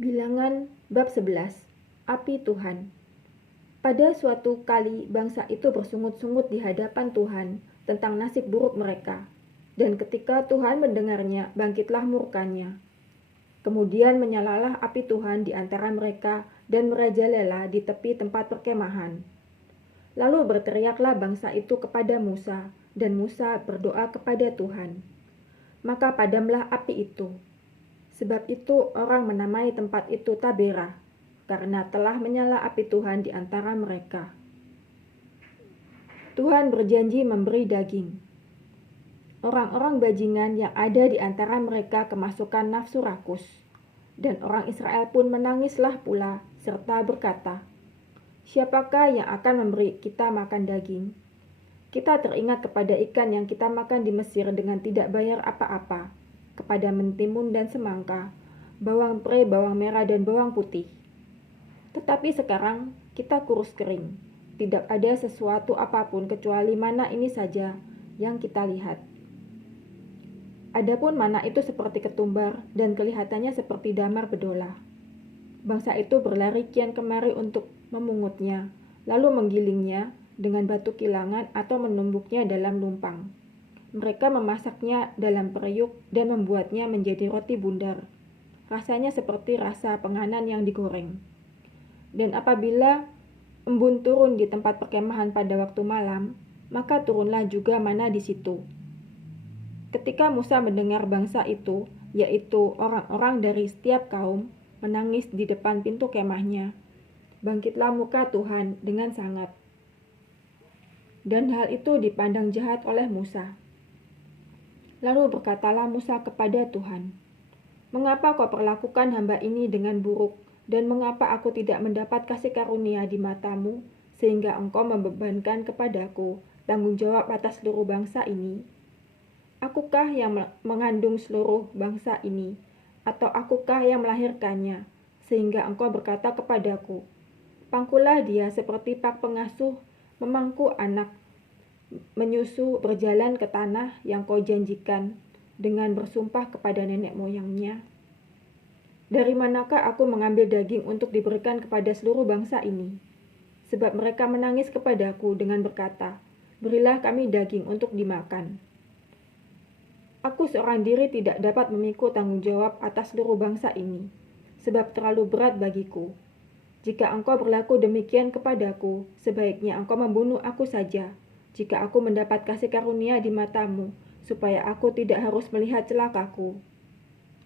Bilangan bab 11. Api Tuhan. Pada suatu kali bangsa itu bersungut-sungut di hadapan Tuhan tentang nasib buruk mereka. Dan ketika Tuhan mendengarnya, bangkitlah murkanya. Kemudian menyalalah api Tuhan di antara mereka dan merajalela di tepi tempat perkemahan. Lalu berteriaklah bangsa itu kepada Musa, dan Musa berdoa kepada Tuhan. Maka padamlah api itu. Sebab itu orang menamai tempat itu Tabera, karena telah menyala api Tuhan di antara mereka. Tuhan berjanji memberi daging. Orang-orang bajingan yang ada di antara mereka kemasukan nafsu rakus, dan orang Israel pun menangislah pula, serta berkata, "Siapakah yang akan memberi kita makan daging? Kita teringat kepada ikan yang kita makan di Mesir dengan tidak bayar apa-apa, kepada mentimun dan semangka, bawang pre, bawang merah, dan bawang putih. Tetapi sekarang kita kurus kering, tidak ada sesuatu apapun kecuali mana ini saja yang kita lihat. Adapun mana itu seperti ketumbar dan kelihatannya seperti damar bedola." Bangsa itu berlari kian kemari untuk memungutnya, lalu menggilingnya dengan batu kilangan atau menumbuknya dalam lumpang. Mereka memasaknya dalam periuk dan membuatnya menjadi roti bundar. Rasanya seperti rasa penganan yang digoreng. Dan apabila embun turun di tempat perkemahan pada waktu malam, maka turunlah juga mana di situ. Ketika Musa mendengar bangsa itu, yaitu orang-orang dari setiap kaum, menangis di depan pintu kemahnya, bangkitlah muka Tuhan dengan sangat. Dan hal itu dipandang jahat oleh Musa. Lalu berkatalah Musa kepada Tuhan, "Mengapa kau perlakukan hamba ini dengan buruk, dan mengapa aku tidak mendapat kasih karunia di matamu, sehingga engkau membebankan kepadaku tanggung jawab atas seluruh bangsa ini? Akukah yang mengandung seluruh bangsa ini, atau akukah yang melahirkannya, sehingga engkau berkata kepadaku, pangkulah dia seperti pak pengasuh memangku anak, menyusu berjalan ke tanah yang kau janjikan dengan bersumpah kepada nenek moyangnya? Dari manakah aku mengambil daging untuk diberikan kepada seluruh bangsa ini? Sebab mereka menangis kepadaku dengan berkata, berilah kami daging untuk dimakan. Aku seorang diri tidak dapat memikul tanggung jawab atas seluruh bangsa ini, sebab terlalu berat bagiku. Jika engkau berlaku demikian kepadaku, sebaiknya engkau membunuh aku saja, jika aku mendapat kasih karunia di matamu, supaya aku tidak harus melihat celakaku."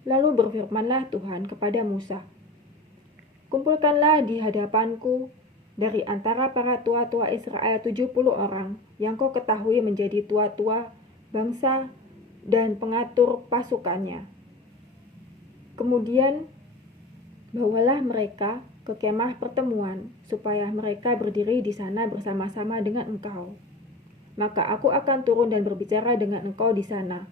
Lalu berfirmanlah Tuhan kepada Musa, "Kumpulkanlah di hadapanku dari antara para tua-tua Israel 70 orang yang kau ketahui menjadi tua-tua bangsa dan pengatur pasukannya. Kemudian bawalah mereka ke kemah pertemuan, supaya mereka berdiri di sana bersama-sama dengan engkau. Maka aku akan turun dan berbicara dengan engkau di sana.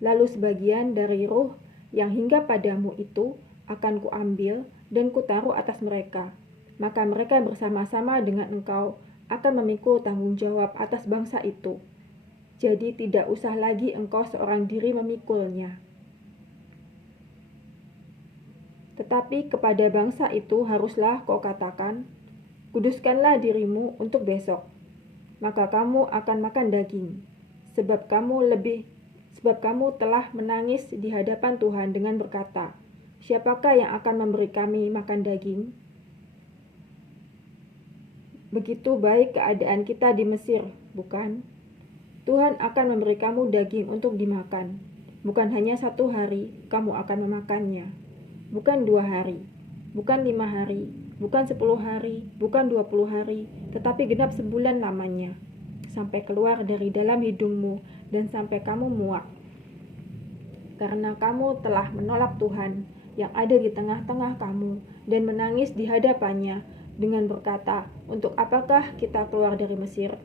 Lalu sebagian dari ruh yang hingga padamu itu akan kuambil dan kutaruh atas mereka. Maka mereka bersama-sama dengan engkau akan memikul tanggung jawab atas bangsa itu. Jadi tidak usah lagi engkau seorang diri memikulnya. Tetapi kepada bangsa itu haruslah kau katakan, kuduskanlah dirimu untuk besok. Maka kamu akan makan daging, sebab kamu telah menangis di hadapan Tuhan dengan berkata, siapakah yang akan memberi kami makan daging? Begitu baik keadaan kita di Mesir, bukan? Tuhan akan memberi kamu daging untuk dimakan. Bukan hanya 1 hari kamu akan memakannya, bukan 2 hari, bukan 5 hari, bukan 10 hari, bukan 20 hari, tetapi genap sebulan lamanya, sampai keluar dari dalam hidungmu dan sampai kamu muak. Karena kamu telah menolak Tuhan yang ada di tengah-tengah kamu dan menangis di hadapannya dengan berkata, untuk apakah kita keluar dari Mesir?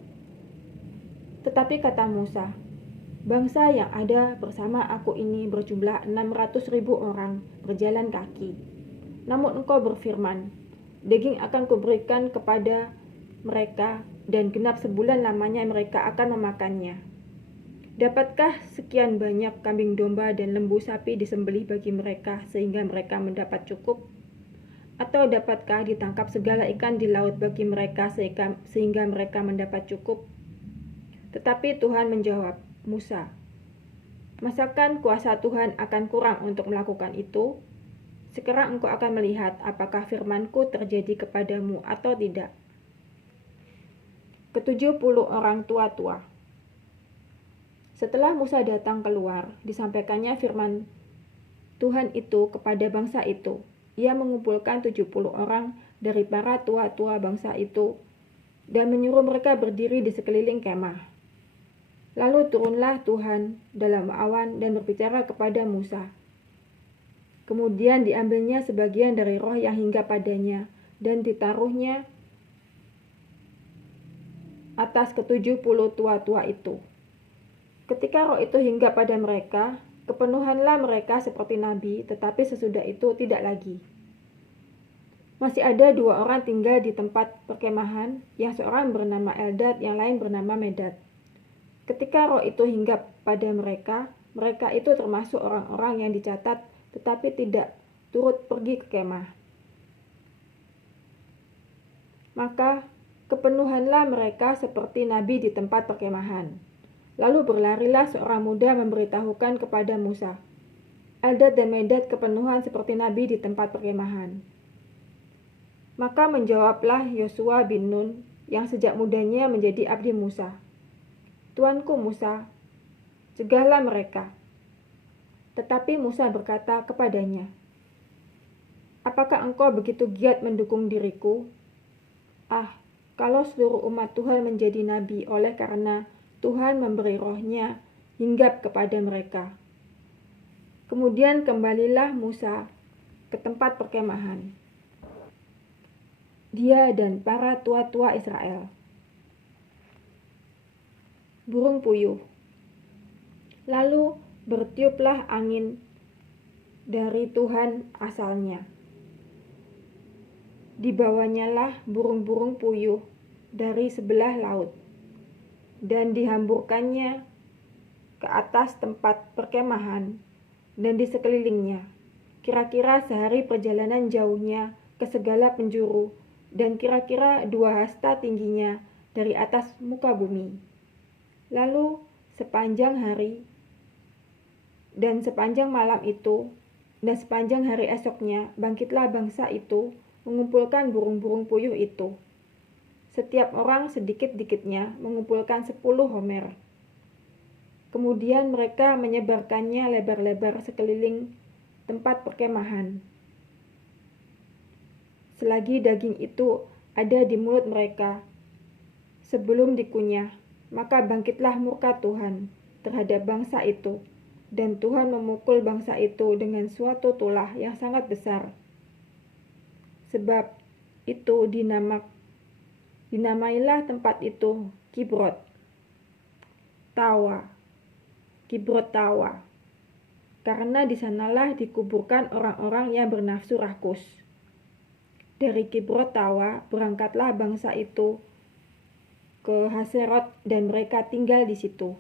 Tetapi kata Musa, bangsa yang ada bersama aku ini berjumlah 600.000 orang berjalan kaki. Namun engkau berfirman, daging akan kuberikan kepada mereka dan genap sebulan lamanya mereka akan memakannya. Dapatkah sekian banyak kambing domba dan lembu sapi disembelih bagi mereka sehingga mereka mendapat cukup? Atau dapatkah ditangkap segala ikan di laut bagi mereka sehingga mereka mendapat cukup? Tetapi Tuhan menjawab, Musa, masakan kuasa Tuhan akan kurang untuk melakukan itu? Sekarang engkau akan melihat apakah firman-Ku terjadi kepadamu atau tidak. Ke-70 orang tua-tua. Setelah Musa datang keluar, disampaikannya firman Tuhan itu kepada bangsa itu. Ia mengumpulkan 70 orang dari para tua-tua bangsa itu dan menyuruh mereka berdiri di sekeliling kemah. Lalu turunlah Tuhan dalam awan dan berbicara kepada Musa. Kemudian diambilnya sebagian dari roh yang hinggap padanya dan ditaruhnya atas ke-70 tua-tua itu. Ketika roh itu hinggap pada mereka, kepenuhanlah mereka seperti nabi, tetapi sesudah itu tidak lagi. Masih ada 2 orang tinggal di tempat perkemahan, yang seorang bernama Eldad, yang lain bernama Medad. Ketika roh itu hinggap pada mereka, mereka itu termasuk orang-orang yang dicatat, tetapi tidak turut pergi ke kemah. Maka kepenuhanlah mereka seperti nabi di tempat perkemahan. Lalu berlarilah seorang muda memberitahukan kepada Musa, Eldad dan Medad kepenuhan seperti nabi di tempat perkemahan. Maka menjawablah Yosua bin Nun, yang sejak mudanya menjadi abdi Musa, Tuanku Musa, cegahlah mereka. Tetapi Musa berkata kepadanya, apakah engkau begitu giat mendukung diriku? Kalau seluruh umat Tuhan menjadi nabi oleh karena Tuhan memberi rohnya hinggap kepada mereka. Kemudian kembalilah Musa ke tempat perkemahan, dia dan para tua-tua Israel. Burung puyuh. Lalu bertiuplah angin dari Tuhan asalnya. Dibawanyalah burung-burung puyuh dari sebelah laut, dan dihamburkannya ke atas tempat perkemahan dan di sekelilingnya, kira-kira sehari perjalanan jauhnya ke segala penjuru, dan kira-kira 2 hasta tingginya dari atas muka bumi. Lalu sepanjang hari dan sepanjang malam itu dan sepanjang hari esoknya bangkitlah bangsa itu mengumpulkan burung-burung puyuh itu. Setiap orang sedikit-dikitnya mengumpulkan 10 homer. Kemudian mereka menyebarkannya lebar-lebar sekeliling tempat perkemahan. Selagi daging itu ada di mulut mereka sebelum dikunyah, maka bangkitlah murka Tuhan terhadap bangsa itu, dan Tuhan memukul bangsa itu dengan suatu tulah yang sangat besar. Sebab itu dinamailah tempat itu Kibrot Tawa, karena di sanalah dikuburkan orang-orang yang bernafsu rakus. Dari Kibrot Tawa berangkatlah bangsa itu ke Haserot dan mereka tinggal di situ.